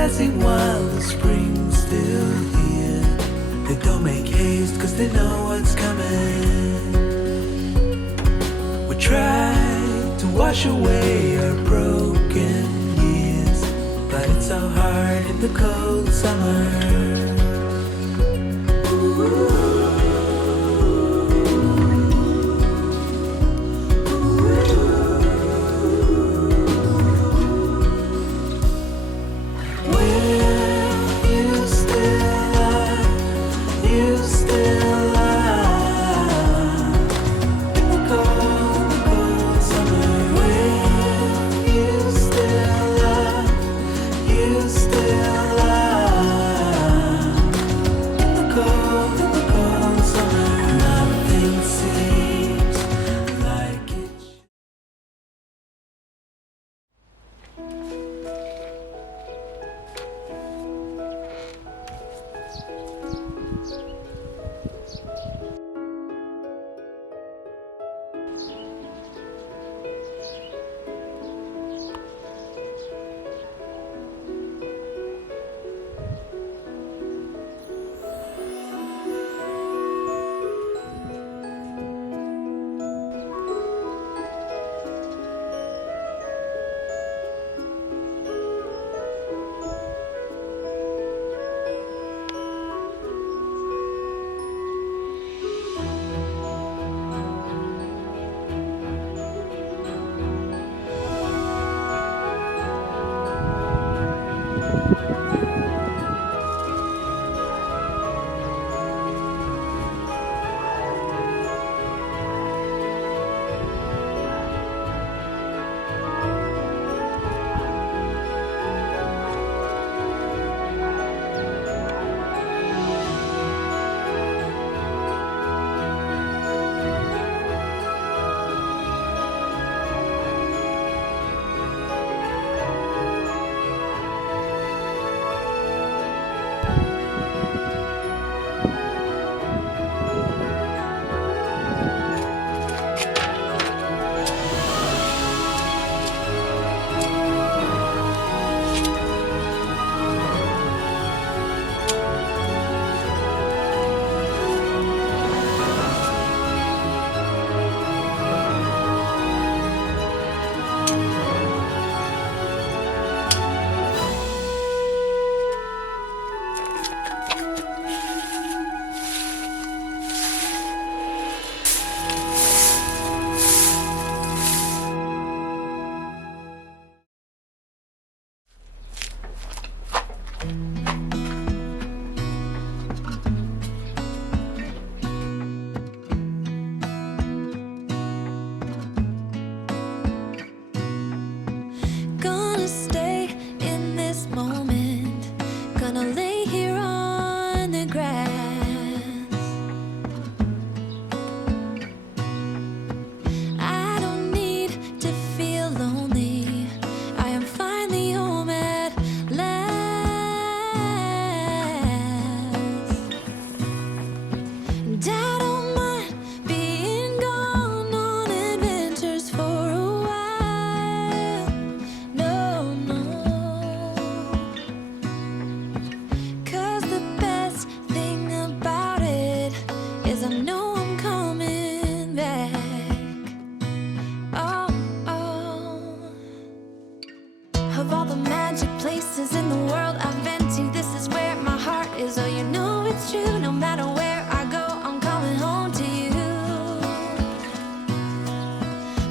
dancing while the spring's still here. They don't make haste cause they know what's coming. We try to wash away our broken years, but it's so hard in the cold summer. Gonna stay in this moment, gonna lay here on the grass. I don't need to feel lonely, I am finally home at last. And I don't mind being gone on adventures for a while. No, no. 'Cause the best thing about it is I know I'm coming back. Oh, oh. Of all the magic places in the world I've been to, this is where my heart is. Oh, you know it's true. No matter where I go, I'm coming home to you.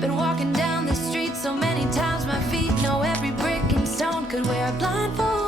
Been walking down the street so many times, my feet know every brick and stone. Could wear a blindfold